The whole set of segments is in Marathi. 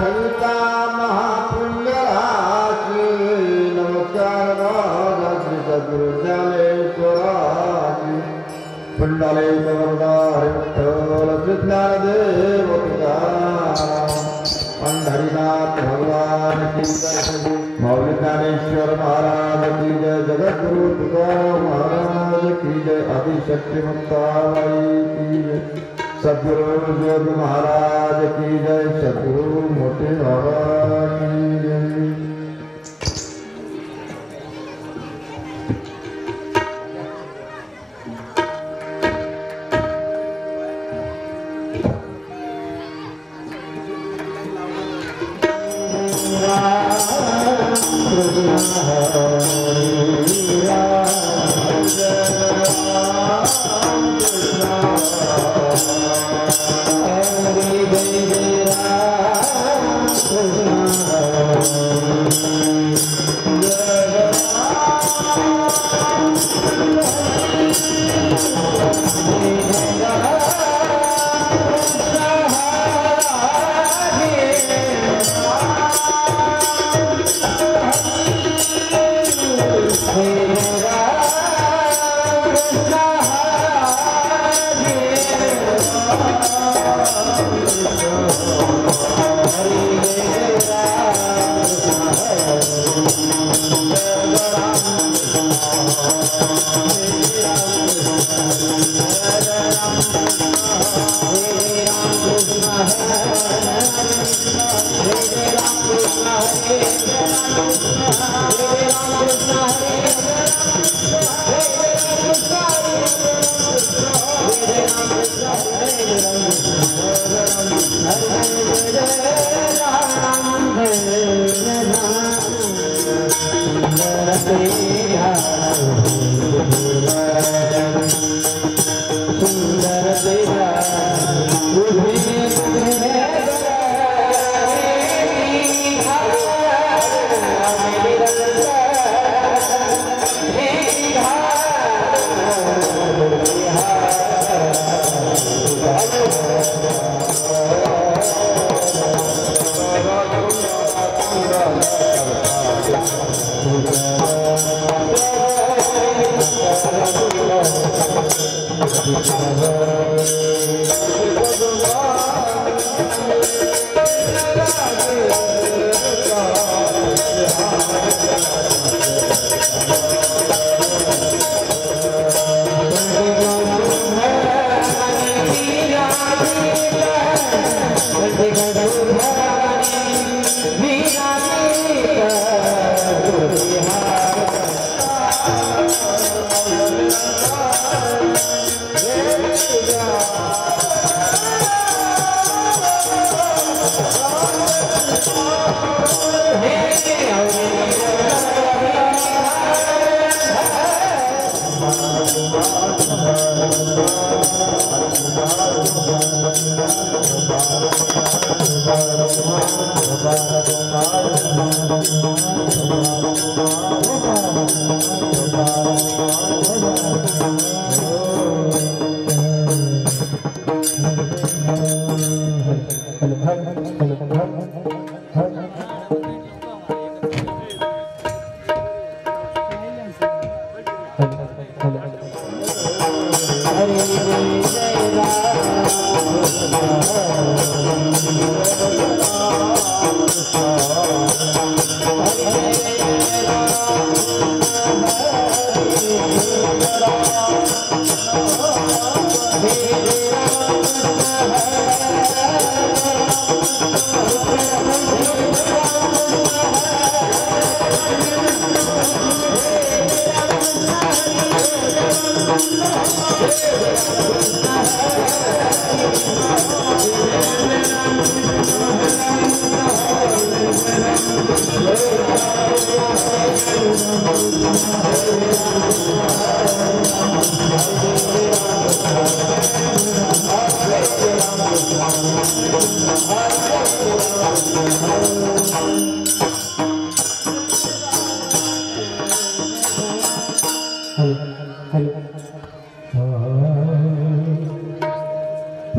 ठेविता महापुण्यराशी नमस्कार राजाची सद्गुरु ज्ञानेश्वराची पुंडले वरदा विठ्ठल ज्ञानदेव तुकाराम पंढरीनाथ भगवान की जय मौली ज्ञानेश्वर महाराज की जय जगद्गुरु तुकाराम महाराज की जय आदिशक्ति मुक्ताबाई की जय सद्गुरु जोगी महाराज की जय सद्गुरु मोटे बाबा की जय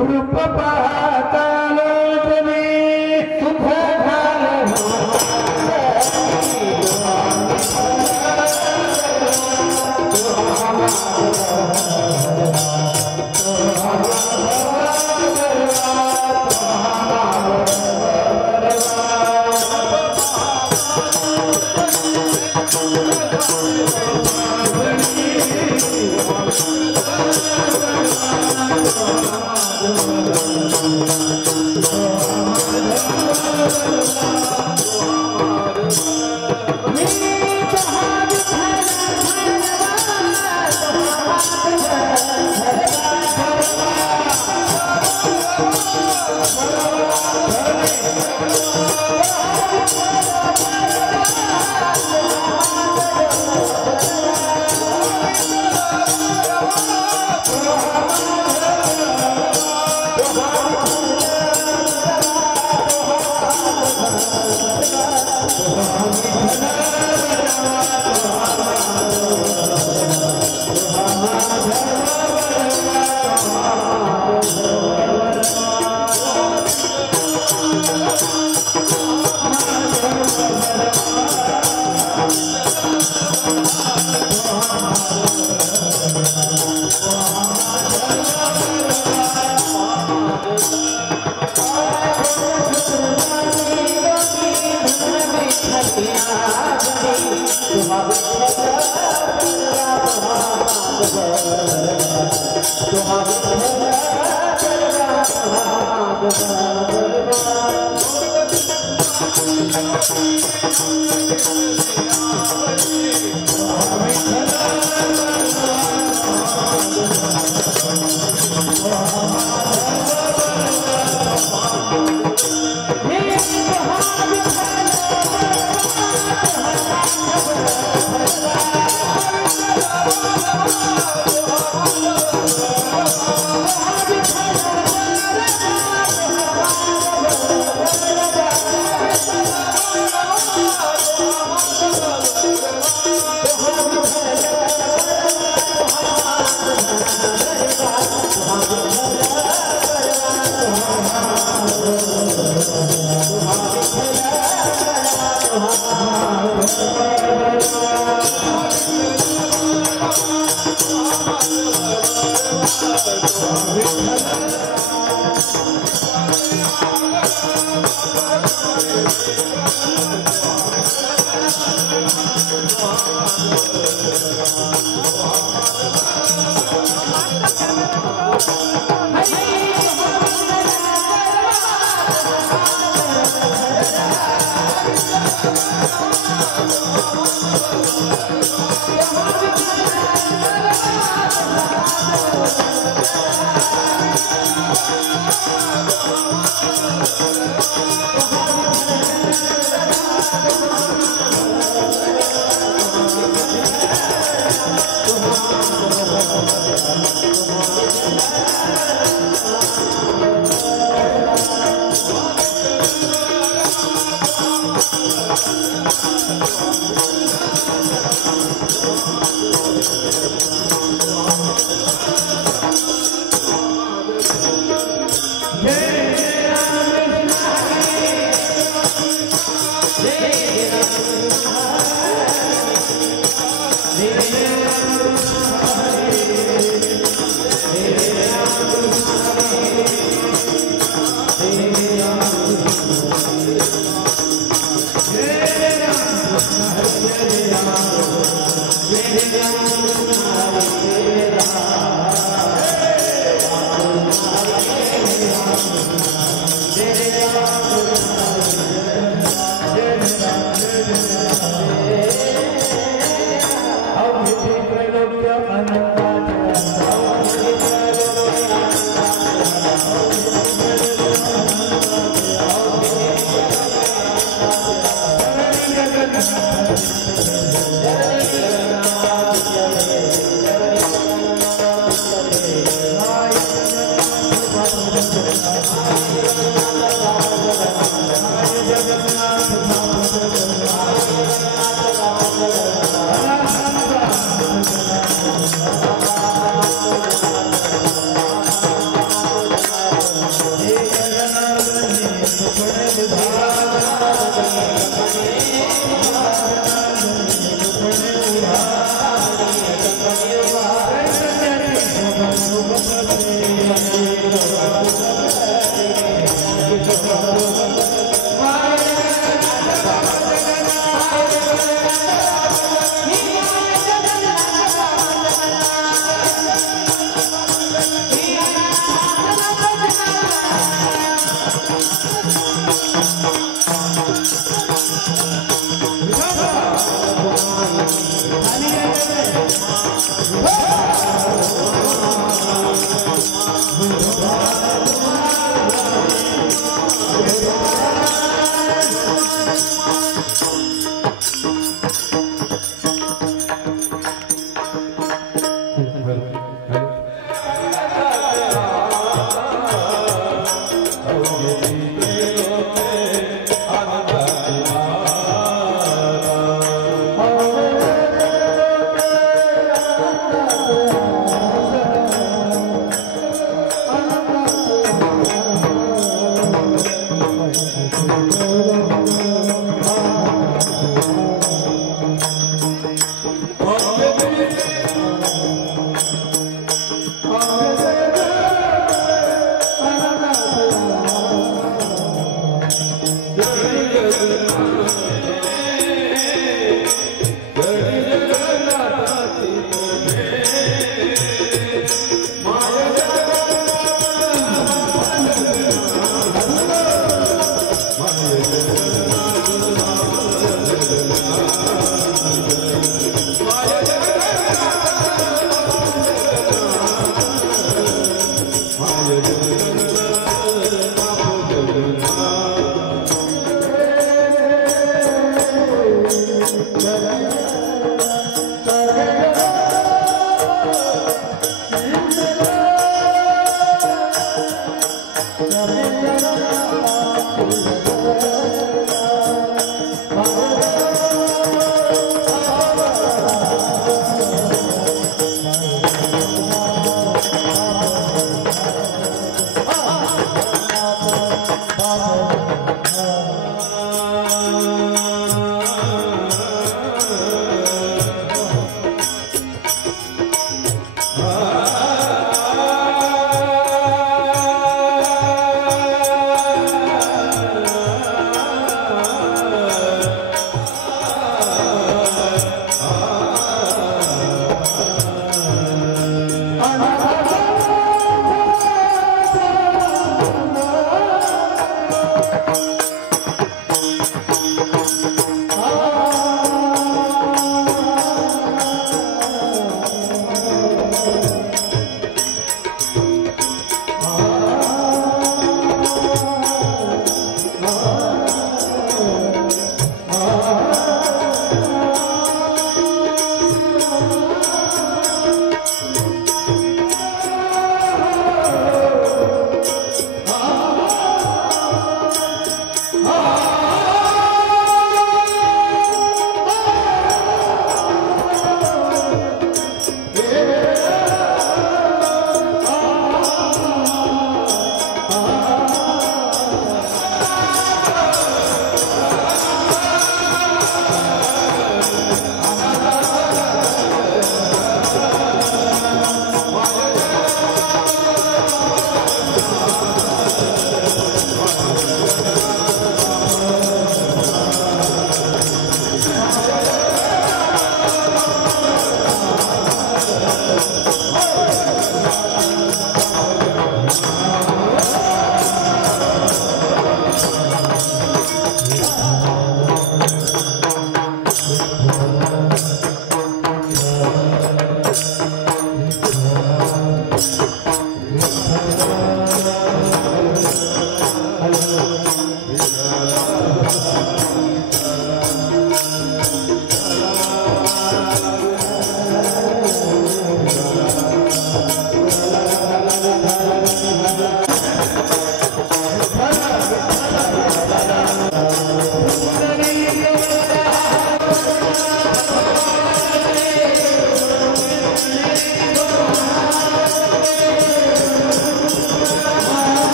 रूप पाहता लोटणे सुख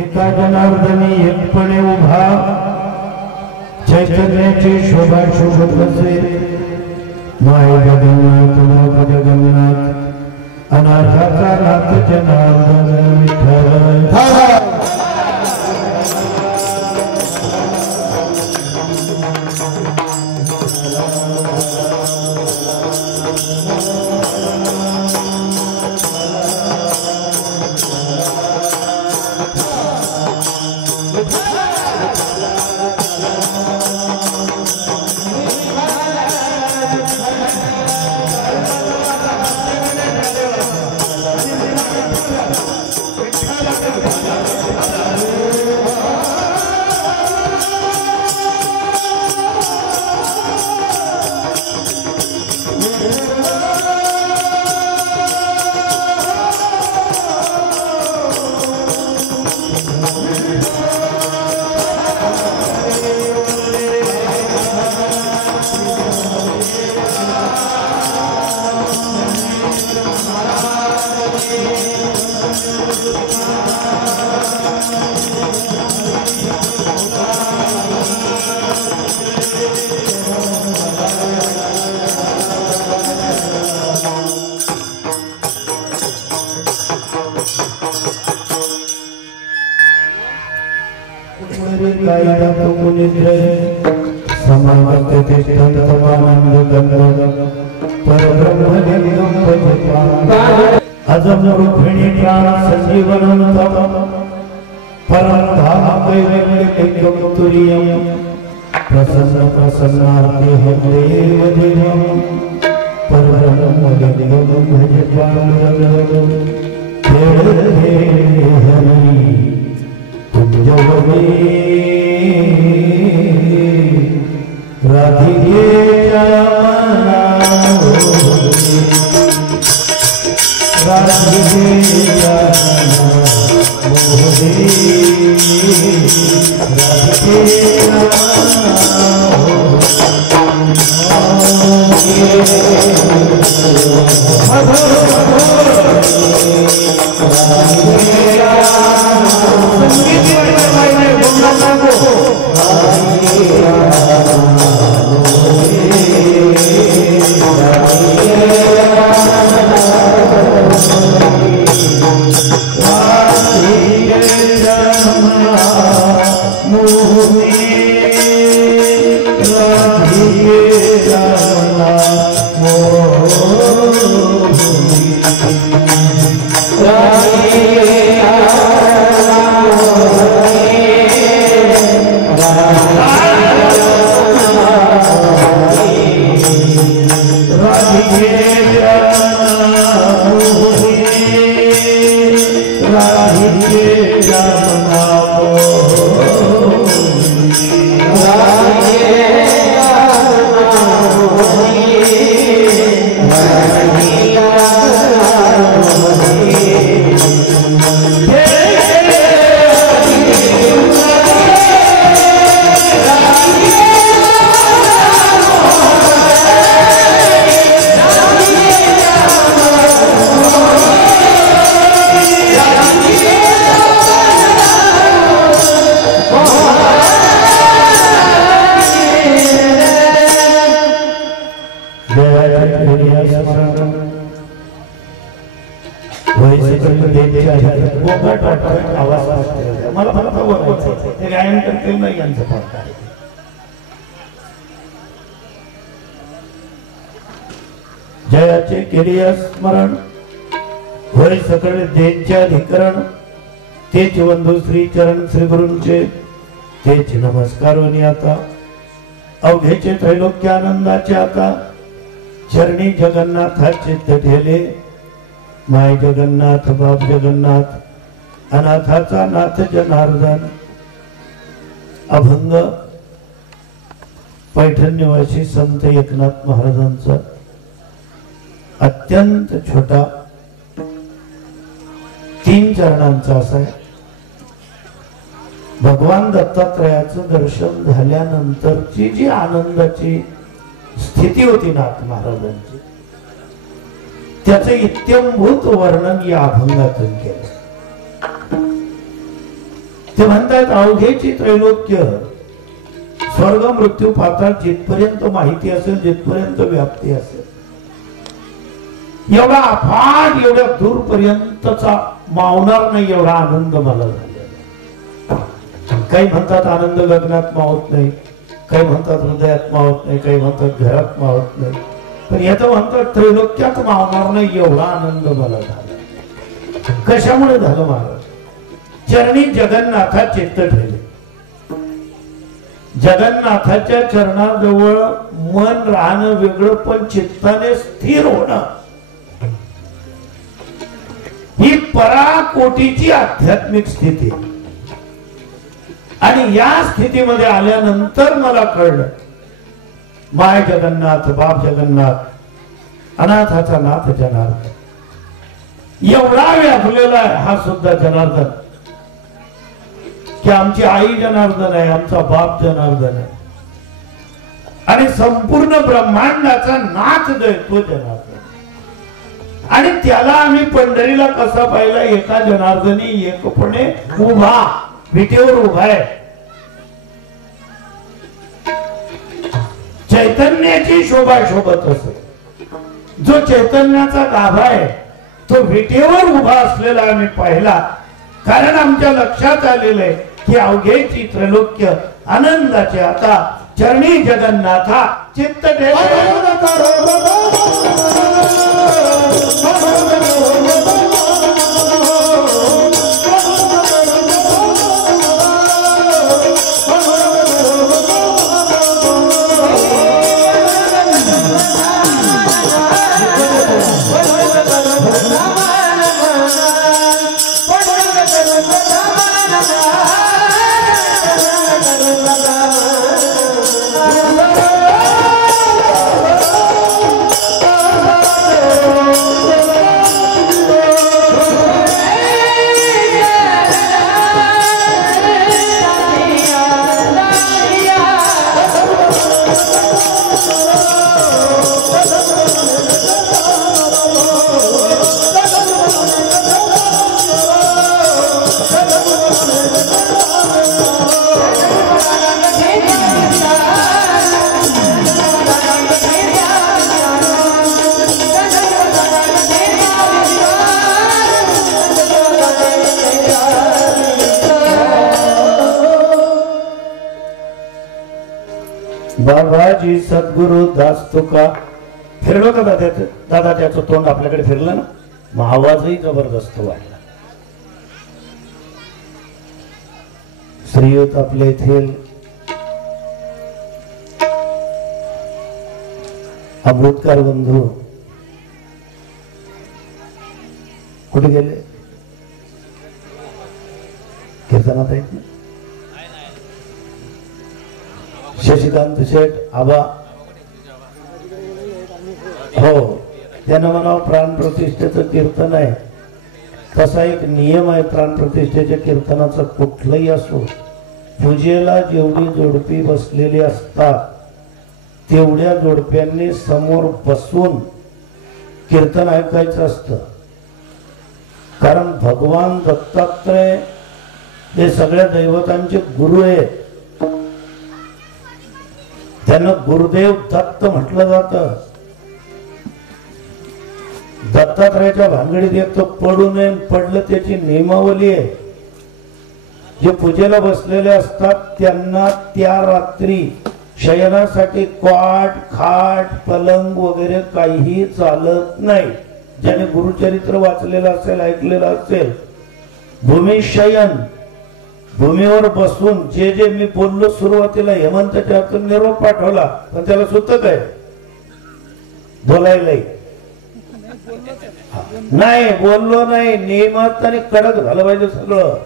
एका जनार्दनी एकपणे उभा चैतन्याची शोभा शोभत नसे माय जगन्नाथ नाथ जगन्नाथ अनाथाचा नाथ जनार्दन विठ्ठल प्रसन्न प्रसन्नार्थे देव देवं परब्रह्म देवं भजे पांडुरंग हे हरि तुझे राधिके राधिके जयाचे केले स्मरण होय सकळ देचे अधिकरण तेच वंदू श्री चरण श्री गुरूंचे तेच नमस्कार वनी आता अवघेचे त्रैलोक्य आनंदाचे आता चरणी जगन्नाथाचे ठेले माय जगन्नाथ बाप जगन्नाथ अनाथाचा नाथ जनार्दन अभंग पैठण निवासी संत एकनाथ महाराजांचा अत्यंत छोटा 3 चरणांचा असा आहे. भगवान दत्तात्रयाचं दर्शन झाल्यानंतरची जी आनंदाची स्थिती होती नाथ महाराजांची त्याचं इत्यंभूत वर्णन या अभंगातून केलं. ते म्हणतात अवघेची त्रैलोक्य स्वर्ग मृत्यू पाताळ जिथपर्यंत माहिती असेल जिथपर्यंत व्याप्ती असेल एवढा अफाट एवढ्या दूरपर्यंतचा मावणार नाही एवढा आनंद मला झालेला. काही म्हणतात आनंद गगनात मावत नाही, काही म्हणतात हृदयात मावत नाही, काही म्हणतात घरात मावत नाही, पण याचं म्हणतात त्रैलोक्यात मावणार नाही एवढा आनंद मला झाला. कशामुळे झालं महाराज? चरणी जगन्नाथा चित्त ठेवले. जगन्नाथाच्या चरणाजवळ मन राहणं वेगळं पण चित्ताने स्थिर होणं ही पराकोटीची आध्यात्मिक स्थिती. आणि या स्थितीमध्ये आल्यानंतर मला कळलं माय जगन्नाथ बाप जगन्नाथ अनाथाचा नाथ जनार्दन एवढा व्यापलेला आहे हा सुद्धा जनार्दन की आमची आई जनार्दन आहे, आमचा बाप जनार्दन आहे आणि संपूर्ण ब्रह्मांडाचा नाथ जो आहे तो जनार्दन. आणि त्याला आम्ही पंढरीला कसा पाहिला, एका जनार्दनी एकपणे उभा, विटेवर उभा आहे. चैतन्याची शोभा शोभत असे. जो चैतन्याचा गाभा आहे तो विटेवर उभा असलेला आम्ही पाहिला. कारण आमच्या लक्षात आलेलं आहे की अवघेची त्रैलोक्य आनंदाचे आता चरणी जगन्नाथा चित्त बाबाजी सद्गुरु दास तुका. फिरलो का दादा त्याचं तोंड आपल्याकडे फिरलं ना, मग आवाजही जबरदस्त वाढला. श्रीयुत आपले येथील अमृतकार बंधू कुठे गेले? कीर्तनात आहेत ना. शशिकांत शेठ आबा, हो, त्यानं म्हणावं प्राणप्रतिष्ठेचं कीर्तन आहे. तसा एक नियम आहे प्राणप्रतिष्ठेच्या कीर्तनाचा, कुठलंही असो, पूजेला जेवढी जोडपी बसलेली असतात तेवढ्या जोडप्यांनी समोर बसून कीर्तन ऐकायचं असतं. कारण भगवान दत्तात्रय हे सगळ्या दैवतांचे गुरु आहेत. त्यांना गुरुदेव दत्त म्हटलं जातं. दत्तात्रयाच्या भानगडीत एक तर पडू नये, पडलं त्याची नियमावली आहे. जे पूजेला बसलेले असतात त्यांना त्या रात्री शयनासाठी कॉट, खाट, पलंग वगैरे काहीही चालत नाही. ज्याने गुरुचरित्र वाचलेलं असेल, ऐकलेलं असेल, भूमिशयन, भूमीवर बसून जे जे मी बोललो सुरुवातीला, हेमंतच्या हातून निरोप पाठवला, पण त्याला सुतक आहे बोलायलाही नाही, बोललो नाही. नियमात आणि कडक झालं पाहिजे सगळं.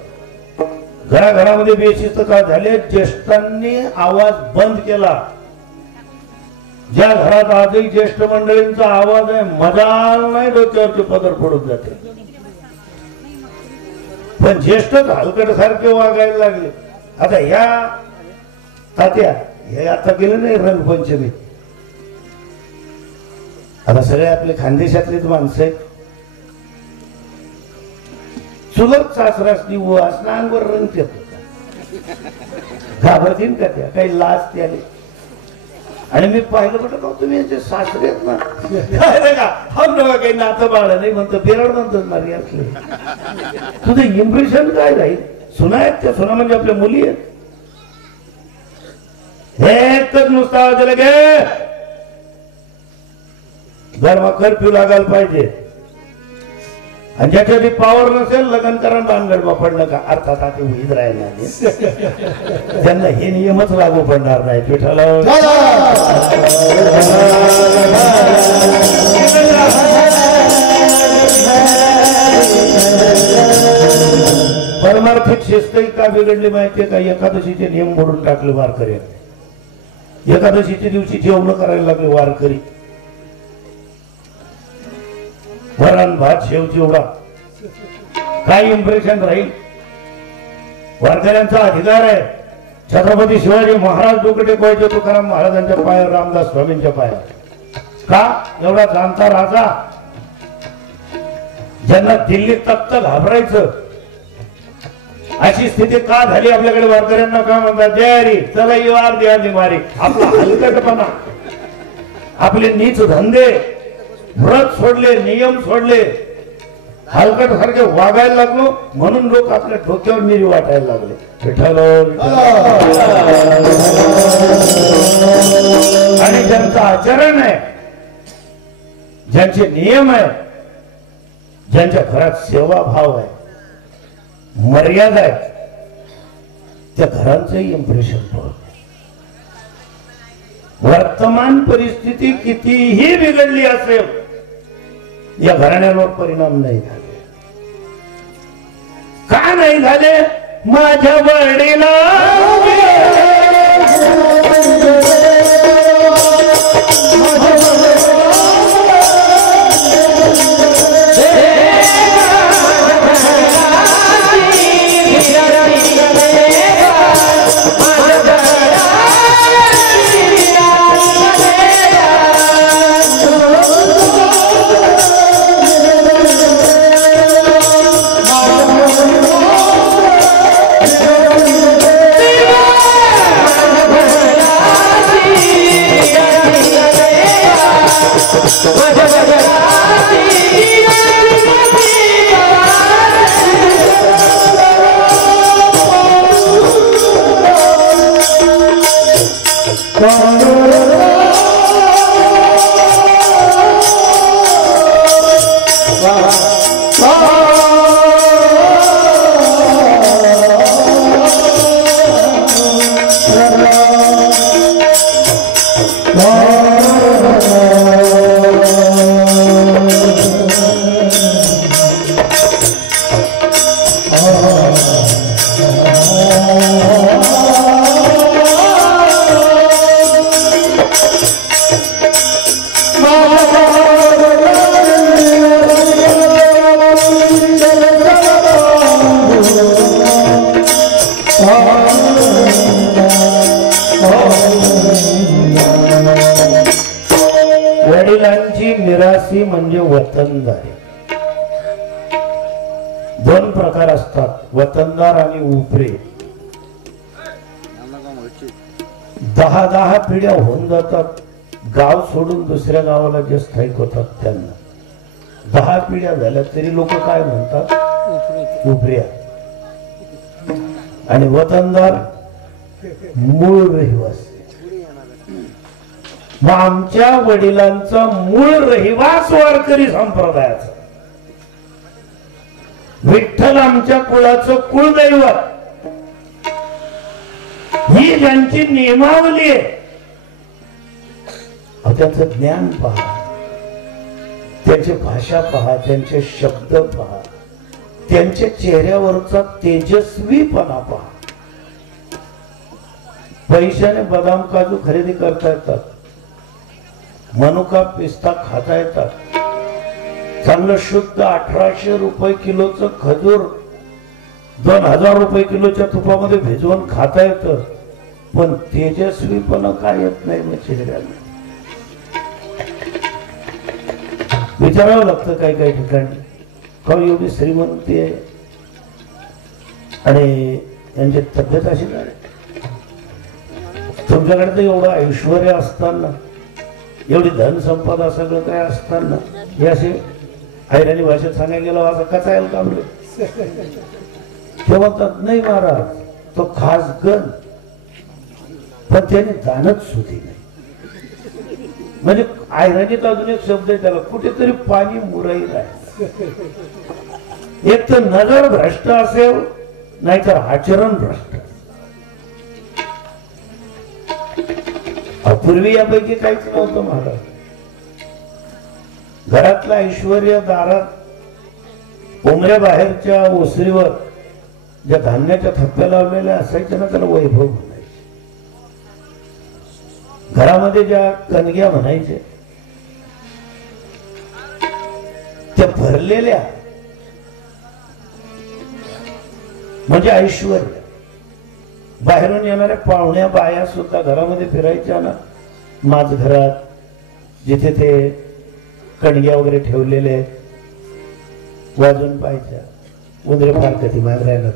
घराघरामध्ये बेशिस्त का झाले, ज्येष्ठांनी आवाज बंद केला. ज्या घरात आजही ज्येष्ठ मंडळींचा आवाज आहे, मजाल नाही, डोक्यावरचे पदर पडून जाते. पण ज्येष्ठ हलकट सारखे वागायला लागले. आता ह्या तात्या हे आता गेले नाही रंगपंचमी, आता सगळे आपले खानदेशातलीच माणसं आहेत. चुलत सासरासनी वासनांवर रंग येत, घाबरतील का त्या, काही लाज त्याले. आणि मी पाहिलं म्हटलं, तुम्ही याचे सासरे आहेत ना, हम नवा काही नातं बाळ नाही म्हणतो, बिराड म्हणतो मारी असले. तुझं इम्प्रेशन काय राहील? सुना आहेत त्या, सुना म्हणजे आपल्या मुली आहेत. एकच नुसता आवाज गे घरमा कर्फ्यू लागायला पाहिजे. आणि ज्याच्या पॉवर नसेल लग्न करा, भानगडमा पडलं का, अर्थात आता उभीच राहायला लागेल. त्यांना हे नियमच लागू पडणार नाही. विठ्ठल परमार्थिक शिस्तही का बिघडली माहितीये का? एकादशीचे नियम मोडून टाकले वारकरी. एकादशीच्या दिवशी जेवण करायला लागले वारकरी. वरण भात शेव चिवडा, काय इम्प्रेशन राहील? वारकऱ्यांचा अधिकार आहे. छत्रपती शिवाजी महाराज डोकं टेकवायचे तुकाराम महाराजांच्या पायावर, रामदास स्वामींच्या पायावर. का? एवढा जाणता राजा ज्यांना दिल्ली तख्त घाबरायचं अशी स्थिती का झाली आपल्याकडे? वारकऱ्यांना का म्हणतात? जय चला युवार द्या मारी. आपला हलकटपणा, आपले नीच धंदे, व्रत सोडले, नियम सोडले, हलकट सारखे वागायला लागलो म्हणून लोक आपल्या डोक्यावर मिरी वाटायला लागले. विठ्ठल. आणि ज्यांचं आचरण आहे, ज्यांचे नियम आहे, ज्यांच्या घरात सेवा भाव आहे, मर्यादा आहे, त्या घरांचंही इम्प्रेशन पडत. वर्तमान परिस्थिती कितीही बिघडली असेल, या घराण्यांवर परिणाम नाही झाले. का नाही झाले? माझ्या वडिला वडिलांची मिरासी म्हणजे वतनदारी. दोन प्रकार असतात, वतनदार आणि उपरे. 10 पिढ्या होऊन जातात, गाव सोडून दुसऱ्या गावाला जे स्थायिक होतात त्यांना. 10 पिढ्या झाल्या तरी लोक काय म्हणतात? उपऱ्या. आणि वतनदार मूळ रहिवासी. मग आमच्या वडिलांचा मूळ रहिवास वारकरी संप्रदायाचा. विठ्ठल आमच्या कुळाचं कुळदैवत, ही ज्यांची नियमावली आहे, त्यांचं ज्ञान पहा, त्यांची भाषा पहा, त्यांचे शब्द पहा, त्यांच्या चेहऱ्यावरचा तेजस्वीपणा पहा. पैशाने बदाम काजू खरेदी करता येतात, मनुका पिस्ता खाता येतात, चांगलं शुद्ध 1800 रुपये किलोचं खजूर 2000 रुपये किलोच्या तुपामध्ये भिजवून खाता येतं, पण तेजस्वीपणा काय येत नाही मग चेहऱ्याला. विचारावं लागतं काही काही ठिकाणी, का एवढी श्रीमंती आहे आणि यांची तब्येत अशी नाही. तुमच्याकडे तर एवढं ऐश्वर असताना, एवढी धनसंपदा सगळं काय असताना, हे असे हैराणी भाषेत सांगायला गेलं असं कचायला कामले. ते म्हणतात नाही महाराज, तो खास गण, पण त्याने दानच सुधी नाही. म्हणजे ऐराणीत अजून एक शब्द आहे त्याला, कुठेतरी पाणी मुराई राहील. एक तर नजर भ्रष्ट असेल, नाहीतर आचरण भ्रष्ट. पूर्वी यापैकी काहीच नव्हतं महाराज. घरातलं ऐश्वर्य दारात उमऱ्या बाहेरच्या ओसरीवर ज्या धान्याच्या थप्प्या लावलेल्या असायच्या ना, त्याला वैभव म्हणायचे. घरामध्ये ज्या कणग्या म्हणायचे त्या भरलेल्या म्हणजे ऐश्वर्य. बाहेरून येणाऱ्या पाहुण्या बाया सुद्धा घरामध्ये फिरायच्या ना, माझ घरात जिथे ते कणग्या वगैरे ठेवलेले, वाजून पाहिजे उंदरे फार कधी माग राहिला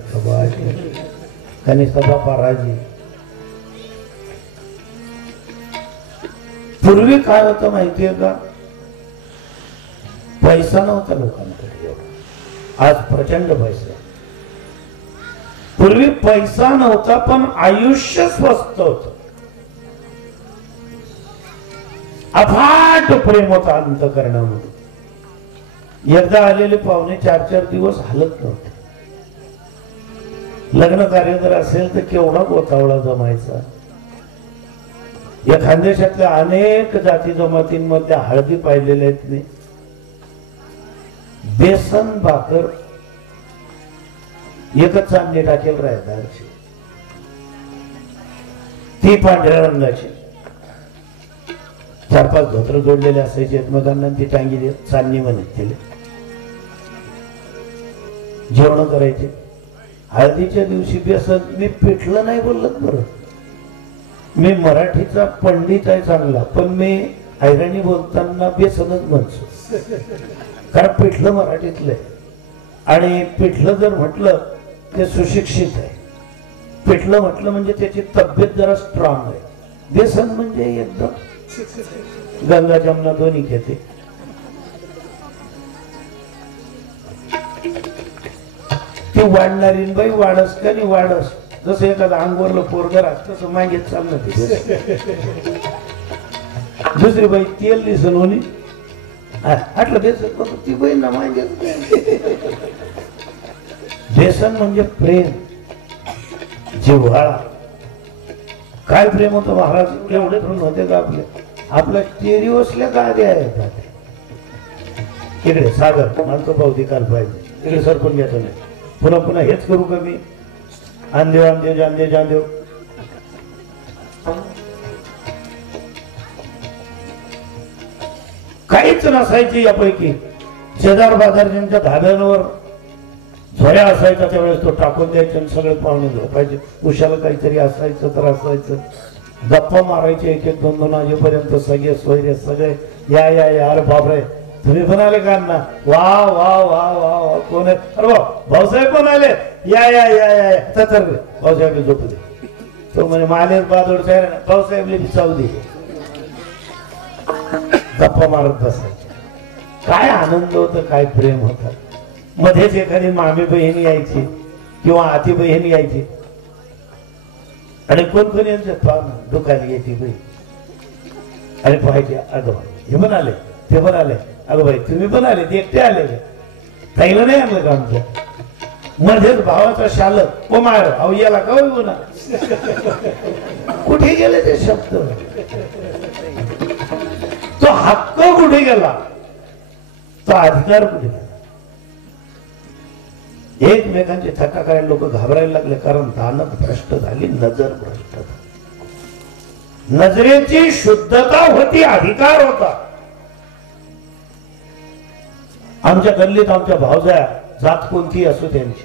त्यांनी सभा पाराजी. पूर्वी काय होतं माहितीये का, पैसा नव्हता लोकांकडे एवढा, आज प्रचंड पैसा. पूर्वी पैसा नव्हता पण आयुष्य स्वस्त होत, अफाट प्रेम होता अंतःकरणामध्ये. एकदा आलेले पाहुणे 4-4 दिवस हलत नव्हते. लग्न कार्य जर असेल तर केवढा गोतावळा जमायचा. या खानदेशातल्या अनेक जाती जमातींमध्ये हळदी पाहिलेल्या आहेत मी. बेसन भाकर एकच चांदणी टाकेल राहदारची, ती पांढऱ्या रंगाची. 4-5 धोत्र जोडलेले असायचे एकमेकांना, ती टांगी चांदणी म्हणत केले. जेवण करायचे. हळदीच्या दिवशी बेसन, मी पिठलं नाही बोलत बरं, मी मराठीचा पंडित आहे चांगला, पण मी ऐराणी बोलताना बेसनच म्हणतो, कारण पिठलं मराठीतलं आहे. आणि पिठलं जर म्हटलं ते सुशिक्षित आहे. पिठलं म्हटलं म्हणजे त्याची तब्येत जरा स्ट्रॉंग आहे. बेसन म्हणजे एकदम गंगा जमुना दोन्ही घेते. ती वाढणारी बाई वाढस का नाही वाढस, जसं एखादा अंगवरलं पोरगर असतं तसं मागे चाललं ते. दुसरी बाई तेल दिसन होणी आटलं बेसन, ती बाई ना मागे. बेसन म्हणजे प्रेम, जिव्हाळा. काय प्रेम होतं महाराज, एवढे प्रेम होते का आपल्या टेरिओसल्या गाड्या आहेत. इकडे सागर मानतो पावती काल पाहिजे, इकडे सरपण घेतो नाही. पुन्हा पुन्हा हेच करू का मी, आंदेव आंदेव जानदेव जानदेव. काहीच नसायचे यापैकी. शेजार बाजारच्या धाब्यांवर झोऱ्या असायचा, त्यावेळेस तो टाकून द्यायचा आणि सगळे पाहुणे झोपायचे. उशाला काहीतरी असायचं तर असायचं. गप्पा मारायचे 1-1, 2-2 वाजेपर्यंत सगळे सोयरे सगळे. या या या, अरे बापरे तुम्ही पण आले का ना, वा वा वा वा वा, कोण आहे, अरे भाऊसाहेब पण आले, या या या या, तर भाऊसाहेब झोपू दे. तो म्हणजे माले बाजोड भाऊसाहेबले चावू दे. गप्पा मारत बसायचे. काय आनंद होता, काय प्रेम होता. मध्येच एखादी मामी बहीण यायची किंवा आती बहीण यायची आणि कोण कोण यांचं पाहुणा दुकान यायची बहीण आणि पाहायचे, अगं भाई हे पण आले, ते पण आले, अगं भाई तुम्ही पण आले, ते एकटे आले, ताईला नाही आणलं का आमच्या. मध्येच भावाचा शालक ओ मार अहो याला का हो ना, कुठे गेले ते शब्द, तो हक्क कुठे गेला, तो अधिकार कुठे गेला. एकमेकांची थक्का करायला लोक घाबरायला लागले, कारण दानत भ्रष्ट झाली, नजर भ्रष्ट झाली. नजरेची शुद्धता होती, अधिकार होता. आमच्या गल्लीत आमच्या भावजाया, जात कोणती असो त्यांची,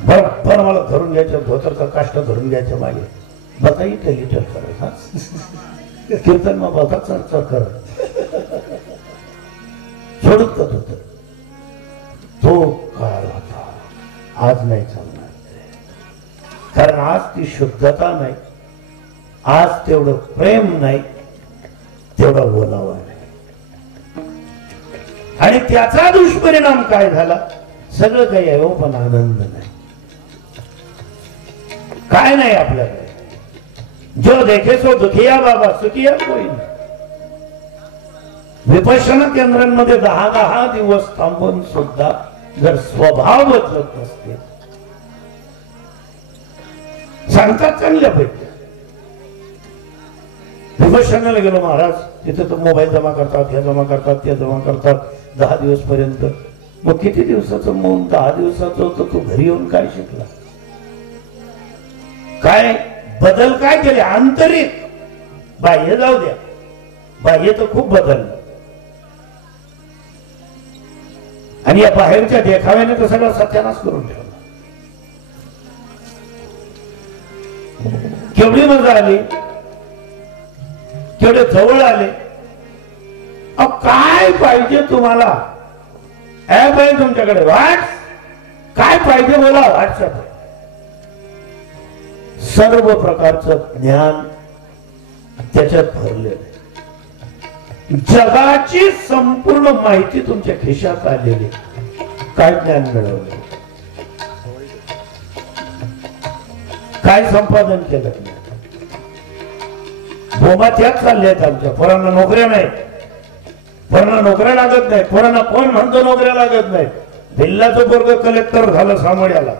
बरोबर मला धरून घ्यायचं, धोतरचा काष्ट धरून घ्यायचं, मागे बता इथे लिटर करत कीर्तन मग बता चर्चा करत सोडत होत. तो काळ होता, आज नाही चालणार. कारण आज ती शुद्धता नाही, आज तेवढं प्रेम नाही, तेवढा बोलावा नाही. आणि त्याचा दुष्परिणाम काय झाला, सगळं काही आहे पण आनंद नाही, काय नाही आपल्याकडे. जो देखे सो दुखिया बाबा, सुखिया कोई नाही. विपश्यना केंद्रांमध्ये 10-10 दिवस थांबून सुद्धा जर स्वभाव बदलत नसते, सांगतात चांगल्यापैकी. विपश्यनाला गेलो महाराज, तिथे तो मोबाईल जमा करतात, हे जमा करतात, ते जमा करतात 10 दिवस पर्यंत. मग किती दिवसाचं मौन, 10 दिवसाचं होतं, तू घरी येऊन काय शिकला, काय बदल काय केले आंतरिक. बाह्य जाऊ द्या, बाह्य तर खूप बदललं. आणि या बाहेरच्या देखाव्याने तर सगळा सत्यानाश करून ठेवला. केवढी मजा आली, केवढे जवळ आले. काय पाहिजे तुम्हाला? ऍप आहे तुमच्याकडे, काय पाहिजे बोला. व्हॉट्सअप सर्व प्रकारचं ज्ञान त्याच्यात भरलेलं आहे. जगाची संपूर्ण माहिती तुमच्या खिशात आलेली. काय ज्ञान मिळवलं, काय संपादन केलं? बोमा त्याच चालल्या आहेत आमच्या. पोरांना नोकऱ्या नाही, पोरांना नोकऱ्या लागत नाही. पोरांना कोण म्हणतो नोकऱ्या लागत नाही? भिल्लाचं पोरग कलेक्टर झालं सामोड्याला,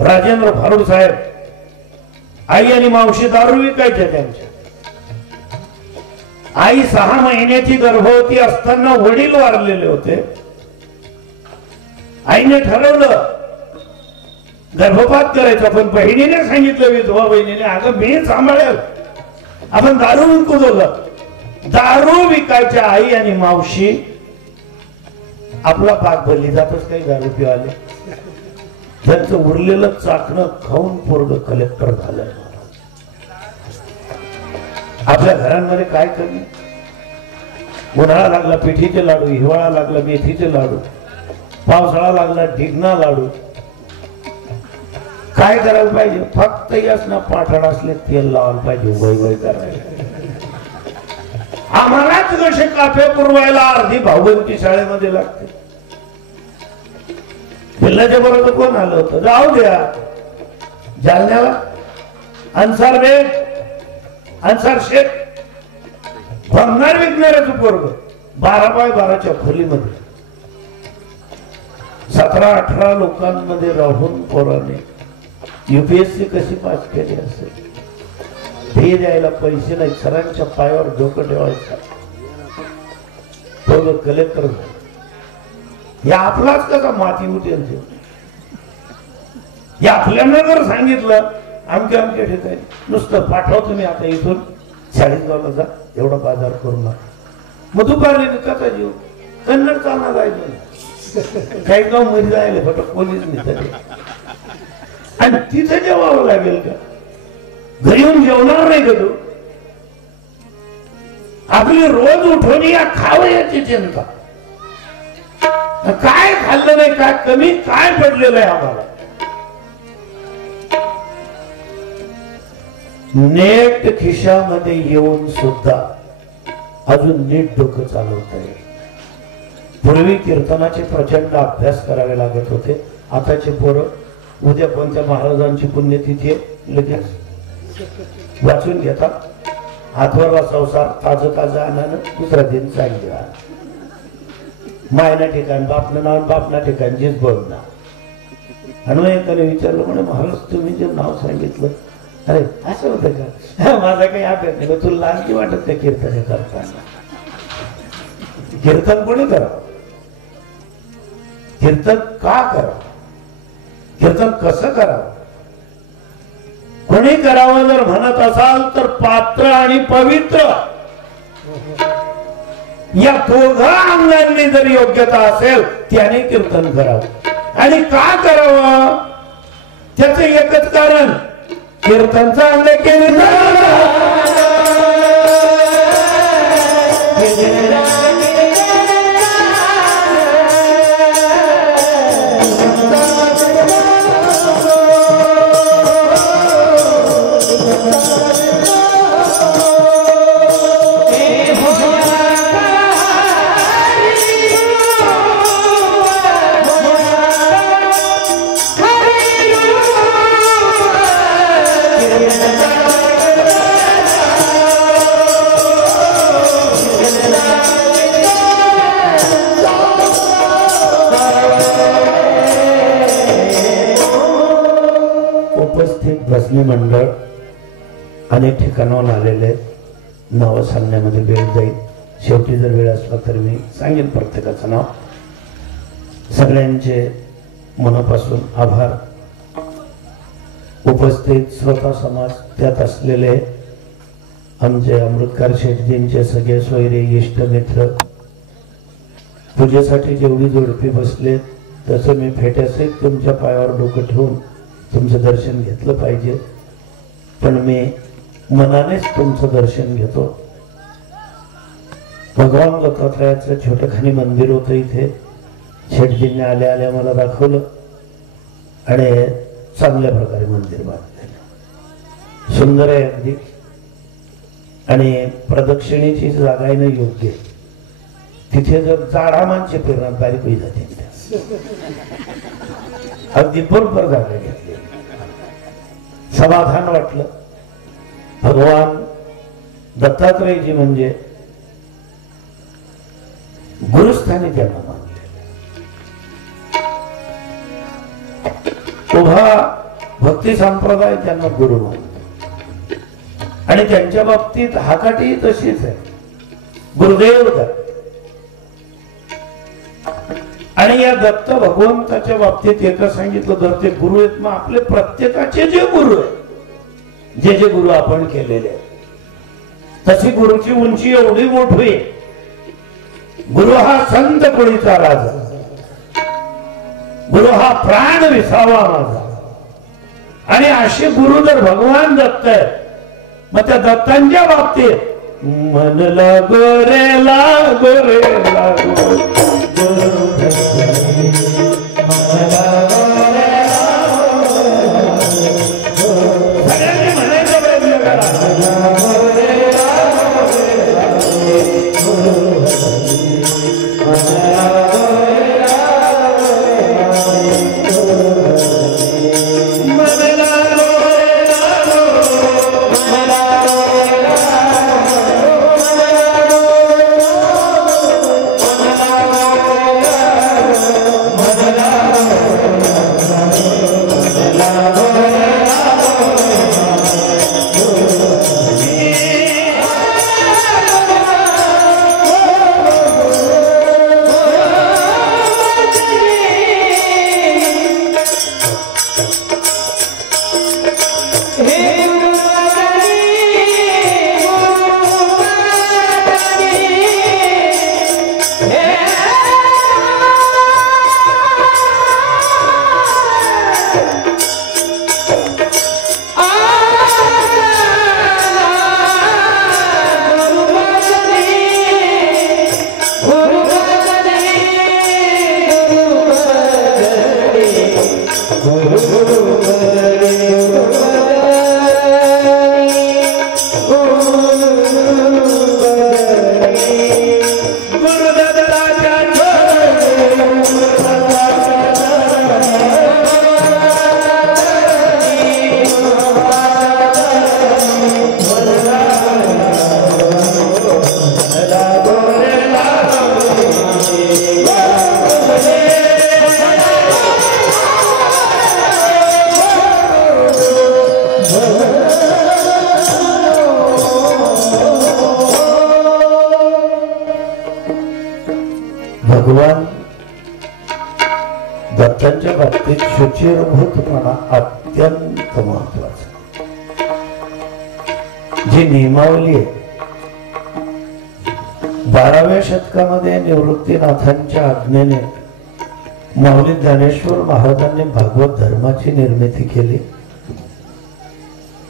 राजेंद्र भारूड साहेब. आई आणि मावशी दारू विकायच्या त्यांच्या. आई 6 महिन्याची गर्भवती असताना वडील वारलेले होते. आईने ठरवलं गर्भपात करायचा, पण बहिणीने सांगितलं, विधवा बहिणीने, अगं मी सांभाळेल, आपण दारू विकू दोघं. दारू विकायच्या आई आणि मावशी. आपला पाक भरली जातच काही दारू पिवाले. त्यांचं उरलेलं चाकणं खाऊन पोरग कलेक्टर झालं. आपल्या घरांमध्ये काय कमी? उन्हाळा लागला पिठीचे लाडू, हिवाळा लागला मेथीचे लाडू, पावसाळा लागला ढिगना लाडू. काय करायला पाहिजे? फक्त याच ना पाठण असले तेल लावायला पाहिजे, वय वय करायला. आम्हालाच कसे काफे पुरवायला अर्धी भाऊबंदी शाळेमध्ये लागते. पिल्लाच्या बरोबर कोण आलं होतं? जाऊ द्या. जालन्याला अन्सार बेग, अन्सार शेख, भंगार विकणाऱ्याचं पोरग 12x12च्या खोलीमध्ये 17-18 लोकांमध्ये राहून पोराने UPSC कशी पास केली असेल? फी द्यायला पैसे नाही, सरांच्या पायावर डोकं ठेवायचं. पोरग कलेक्टर झालं. या आपलाच कसा माती उठेल ते? या आपल्याला जर सांगितलं अमक्या अमक्या ठिकाणी नुसतं पाठवतो मी आता इथून शाळेत जा, एवढा बाजार करू नका, मग दुपारी कसा जीव कन्नड चालना जायचं. काही गाव मध्ये जायला फक्त कोणीच नाही. आणि तिथे जेवावं लागेल का? घरी येऊन जेवणार नाही का तू? आपली रोज उठून या खावं याची चिंता. काय खाल्लं नाही, काय कमी काय पडलेलं आहे आम्हाला? नेट खिशामध्ये येऊन सुद्धा अजून नीट डोकं चालवत आहे. पूर्वी कीर्तनाचे प्रचंड अभ्यास करावे लागत होते. आताचे पोरं उद्या कोणत्या महाराजांची पुण्यतिथी आहे लगेच वाचून घेतात. हातवरला संसार ताजं ताजं आणानं दुसरा दिन चांगली राहा. मायना ठिकाण बापनं नाव, बापना ठिकाण जीच बोलणार. आणि एकाने विचारलं, म्हणे महाराज तुम्ही जे नाव सांगितलं, अरे असं होतं का? माझा काही अभ्यास नाही. तुला लाजकी वाटत नाही कीर्तन करताना? कीर्तन कोणी करावं? कीर्तन का करावं? कीर्तन कसं करावं? कोणी करावं जर म्हणत असाल तर पात्र आणि पवित्र या दोघा अंगांनी जर योग्यता असेल त्याने कीर्तन करावं. आणि का करावं? त्याचं एकच कारण, कीर्तनचा अंग कीर्तन. मंडळ अनेक ठिकाणाहून आलेले, नाव सांगण्यामध्ये वेळ जाईल. शेवटी जर वेळ असला तर मी सांगेन प्रत्येकाचं नाव. सगळ्यांचे मनापासून आभार. उपस्थित श्रोता समाज, त्यात असलेले आमचे अमृतकार शेठजींचे सगळे सोयरे, इष्ट मित्र, पूजेसाठी जेवढी जोडपी बसले तसं मी फेट्यासहित तुमच्या पायावर डोकं ठेवून तुमचं दर्शन घेतलं पाहिजे. पण मी मनानेच तुमचं दर्शन घेतो. भगवान दत्तात्रयाचं छोटंखानी मंदिर होतं इथे. शेठजींनी आल्या आल्या मला दाखवलं आणि चांगल्या प्रकारे मंदिर बांधलेलं, सुंदर आहे अगदी. आणि प्रदक्षिणेची जागा आहे ना योग्य, तिथे जर जाडा माणसे फिरणार बारीक होई जाते. अगदी बरोबर जागा घेतली, समाधान वाटलं. भगवान दत्तात्रयजी म्हणजे गुरुस्थानी त्यांना मानले. उभा भक्ती संप्रदाय त्यांना गुरु मानले आणि त्यांच्या बाबतीत हाकाटी तशीच आहे, गुरुदेव दत्त. आणि या दत्त भगवंताच्या बाबतीत एकच सांगितलं तर ते गुरु आहेत. मग आपले प्रत्येकाचे जे गुरु आहेत, जे जे गुरु आपण केलेले आहेत, तशी गुरुची उंची एवढी मोठी आहे. गुरु हा संत कोळीचा राजा, गुरु हा प्राण विसावा माझा. आणि असे गुरु जर भगवान दत्त आहे, मग त्या दत्तांच्या बाबतीत मन लागो रे लागो रे लागो, सगळ्यांनी म्हणायचा प्रयत्न करा. भगवान दत्तांच्या बाबतीत शुचिर्भूतपणा अत्यंत महत्वाचा. जी नियमावली आहे 12व्या शतकामध्ये निवृत्तीनाथांच्या आज्ञेने माऊली ज्ञानेश्वर महाराजांनी भागवत धर्माची निर्मिती केली.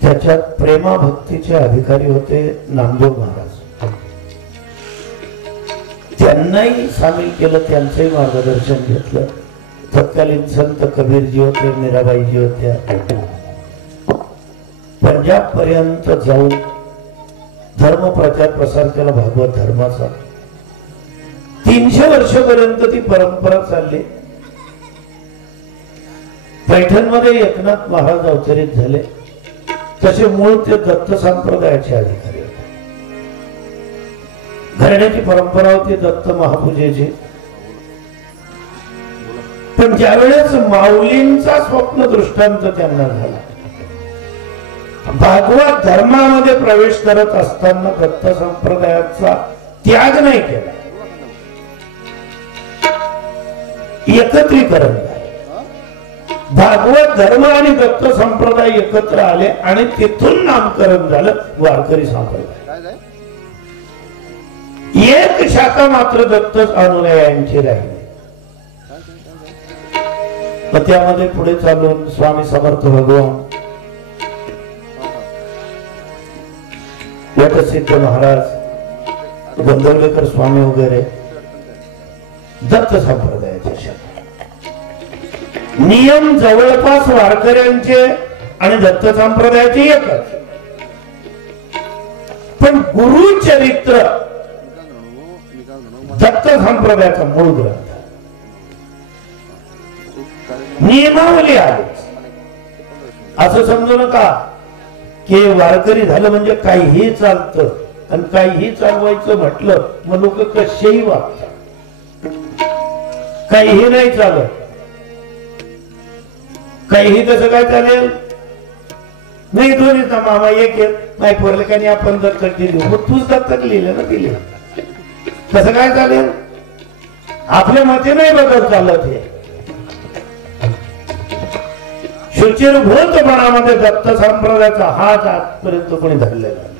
त्याच्यात प्रेमा भक्तीचे अधिकारी होते नामदेव महाराज. त्यांनाही सामील केलं, त्यांचंही मार्गदर्शन घेतलं. तत्कालीन संत कबीरजी होते, मीराबाईजी होत्या. पंजाब पर्यंत जाऊन धर्म प्रचार प्रसार केला भागवत धर्माचा. 300 वर्षापर्यंत ती परंपरा चालली. पैठणमध्ये एकनाथ महाराज अवतरित झाले, तसे मूळ ते दत्त संप्रदायाचे अधिकारी होते. घराण्याची परंपरा होती दत्त महापूजेची. पण ज्यावेळेस माऊलींचा स्वप्न दृष्टांत त्यांना झाला, भागवत धर्मामध्ये प्रवेश करत असताना दत्त संप्रदायाचा त्याग नाही केला, एकत्रीकरण झाले. भागवत धर्म आणि दत्त संप्रदाय एकत्र आले आणि तिथून नामकरण झालं वारकरी संप्रदाय. एक शाखा मात्र दत्त अनुयायांची राहिली. मग त्यामध्ये पुढे चालून स्वामी समर्थ भगवान, वटसिद्ध महाराज, गोंदवलेकर स्वामी वगैरे दत्त संप्रदायाचे शब्द. नियम जवळपास वारकऱ्यांचे आणि दत्त संप्रदायाचे एकच, पण गुरु चरित्र दत्त संप्रदायाचा मूळ ग्रंथ. नियमावली आली. असं समजू नका की वारकरी झालं म्हणजे काहीही चालतं, आणि काहीही चालवायचं म्हटलं मग लोक कसेही वागतात. काहीही नाही चालत. काहीही कसं काय चालेल? नाही दोन्हीचा मामा एक नाही पोरले का नाही आपण दत्तक दिली, मग तूच दत्तक लिहिलं ना दिले. कसं काय चालेल? आपल्या मते नाही बदल चालत. हे शुचिरभूतपणामध्ये दत्त संप्रदायाचा हात आजपर्यंत कोणी धरलेला नाही.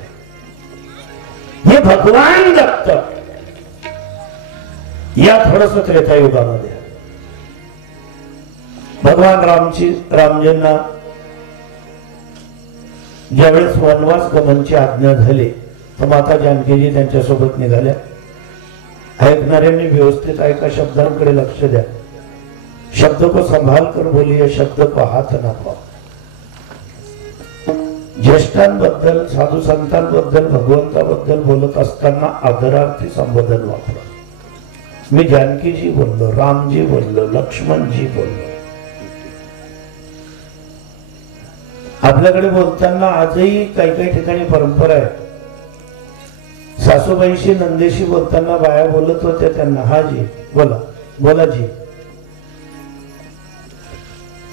हे भगवान दत्त या थोडस त्रेतायुगामध्ये भगवान रामजींना ज्यावेळेस वनवास गमनची आज्ञा झाली तर माता जानकीजी त्यांच्यासोबत निघाल्या. ऐकणाऱ्यांनी व्यवस्थित ऐका, शब्दांकडे लक्ष द्या. शब्द को संभाल कर बोलिए, शब्द को हात ना पाव. ज्येष्ठांबद्दल साधू संतांबद्दल भगवंताबद्दल बोलत असताना आदरार्थी संबोधन वापरा. मी जानकीजी बोललो, रामजी बोललो, लक्ष्मणजी बोललो. आपल्याकडे बोलताना आजही काही काही ठिकाणी परंपरा आहे. सासूबाईशी नंदेशी बोलताना बाया बोलत होत्या त्यांना हा जी बोला, बोला जी.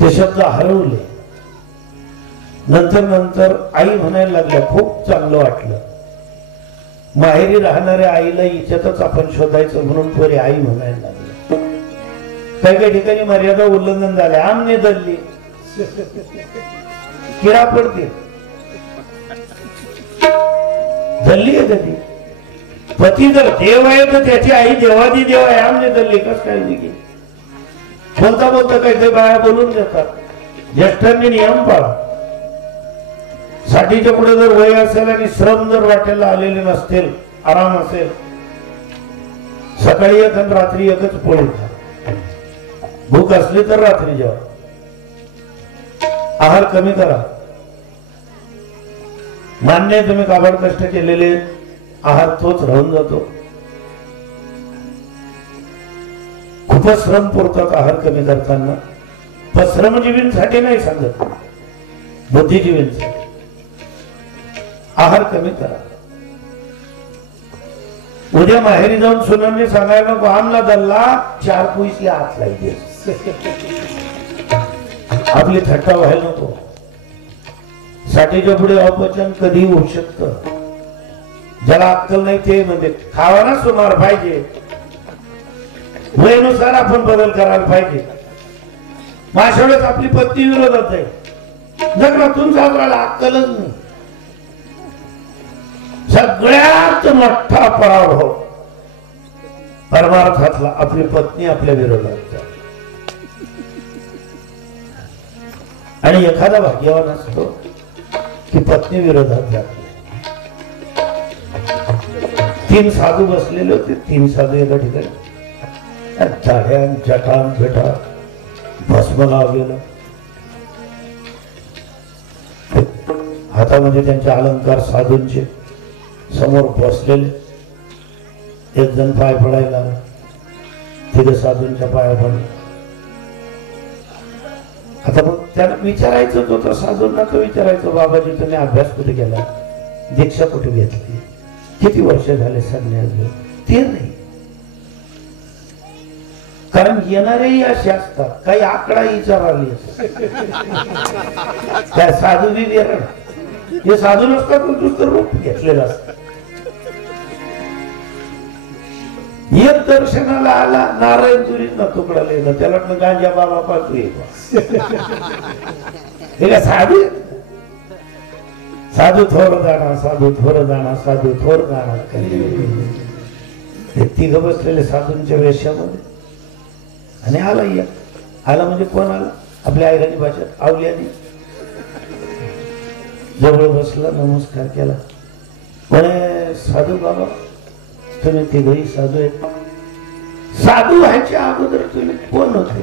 ते शब्द हरवले. नंतर आई म्हणायला लागल्या. खूप चांगलं वाटलं. माहेरी राहणाऱ्या आईला हिच्यातच आपण शोधायचं म्हणून पोरी आई म्हणायला लागले. काही काही ठिकाणी मर्यादा उल्लंघन झाले. आमने दल्ली किडा पडते. दल्ली आहे कधी. पती जर देव आहे तर त्याची आई देवादी देव आहे. आमने दल्ली कस काय दिली. बोलता बोलता काही काही बाया बोलून देतात. ज्येष्ठांनी नियम पाळा. साठीच्या पुढे जर वय असेल आणि श्रम जर वाटेला आलेले नसतील, आराम असेल, सकाळी एक आणि रात्री एकच पोळी खा. भूक असली तर रात्री जेवा. आहार कमी करा. मान्य तुम्ही काबाड कष्ट केलेले, आहार तोच राहून जातो. खूपच श्रम पुरतात आहार कमी करताना. पण श्रमजीवींसाठी नाही सांगत, बुद्धिजीवींसाठी. आहार कमी करा. उद्या माहेरी जाऊन सुनांनी सांगायला नको आमला दल्ला 4 पुईसले हात लाईते. आपली थट्टा व्हायला नको. साठीच्या पुढे अपचन कधी होऊ शकत. ज्याला अक्कल नाही ते म्हणजे खावा ना सुमार पाहिजे. वयनुसार आपण बदल करायला पाहिजे. माझ्या वेळेस आपली पत्नी विरोधात आहे. लग्नातून साजराला अक्कलच नाही. सगळ्यात मोठा पराभव परमार्थातला आपली पत्नी आपल्या विरोधात. आणि एखादा भाग्यवान असतो की पत्नी विरोधात जाते. 3 साधू बसलेले होते. 3 साधू एका ठिकाणी. दाढ्या जटान बेटा भस्म लावलेलं. हातामध्ये त्यांचे अलंकार साधूंचे. समोर बसलेले. एक जण पाय पडायला. तिथे साधूंच्या पाया पडले. आता मग त्याला विचारायचं होतं साधूंना. तो विचारायचं बाबाजी तुम्ही अभ्यास कुठे केला, दीक्षा कुठे घेतली, किती वर्ष झाले संन्यास घेऊन. ते नाही. कारण येणारेही असे असतात. काही आकडा विचारले त्या साधू बी वेगळं. हे साधू नसतात दुसरं रूप घेतलेलं असतं. एक दर्शनाला आला नारायण तुरीच ना तुकडा लिहिला. त्याला वाटलं गांजा बाबा पाहतो हे का साधू. साधू थोर जाणार, साधू थोर जाणार, साधू थोर जाणार. ते तिघ बसलेले साधूंच्या वेशामध्ये. आणि आला या. आला म्हणजे कोण आला? आपल्या आयराणी भाषेत आवल्याने. जवळ बसला, नमस्कार केला. म्हणे साधू बाबा तुम्ही तिघही साधू आहेत. साधू व्हायच्या अगोदर तुम्ही कोण होते?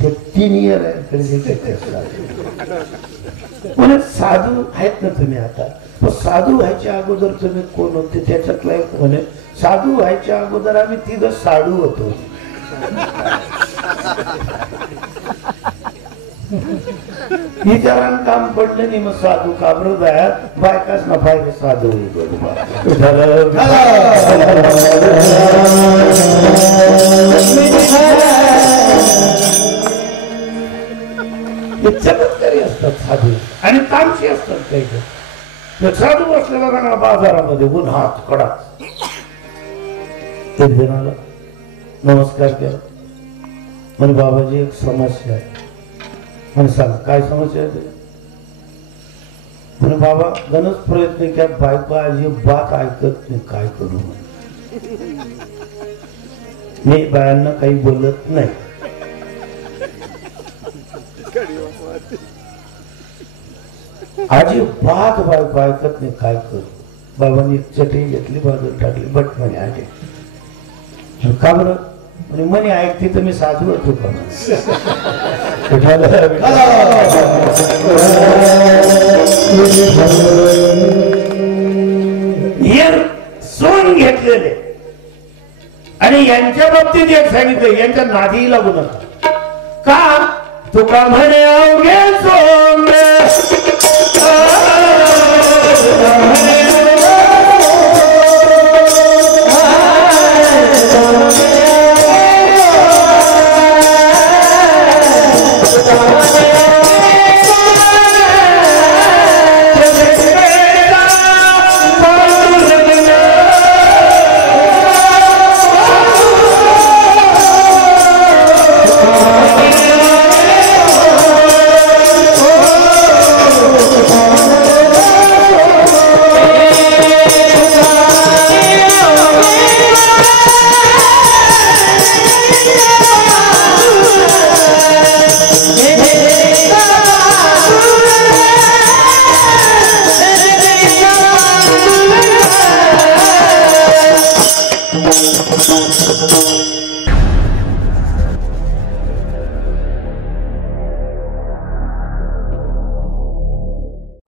ते 3 इयर आहे साधू आहेत ना तुम्ही आता. साधू व्हायच्या अगोदर तुम्ही कोण होते? त्याच्यातला एक म्हणे साधू व्हायच्या अगोदर आम्ही तिघ साधू होतो. विचारान काम पडलं नाही मग साधू काबरू जायात बायकाच ना पाहिजे साधू चमत्कारी असतात साधू आणि तामशी असतात काही. साधू असलेला ना बाजारामध्ये उन्हात कडा एक जणाला नमस्कार केला म्हणजे बाबाजी एक समस्या आहे. म्हणजे सांग काय समस्या आहे? म्हणे बाबा गणच प्रयत्न केला बायको अजिबात ऐकत नाही काय करू. मी बायांना काही बोलत नाही. अजिबात बायको ऐकत नाही काय करू. बाबांनी चटई घेतली बाजूला टाकली बट म्हणे आले का बरं म्हणजे म्हणे ऐकते तर मी साधू होतो का. सोन घेतलेले आणि यांच्या बाबतीत एक सांगितलं यांच्या नादी लागू नका का. तुका म्हणे अवघे सोन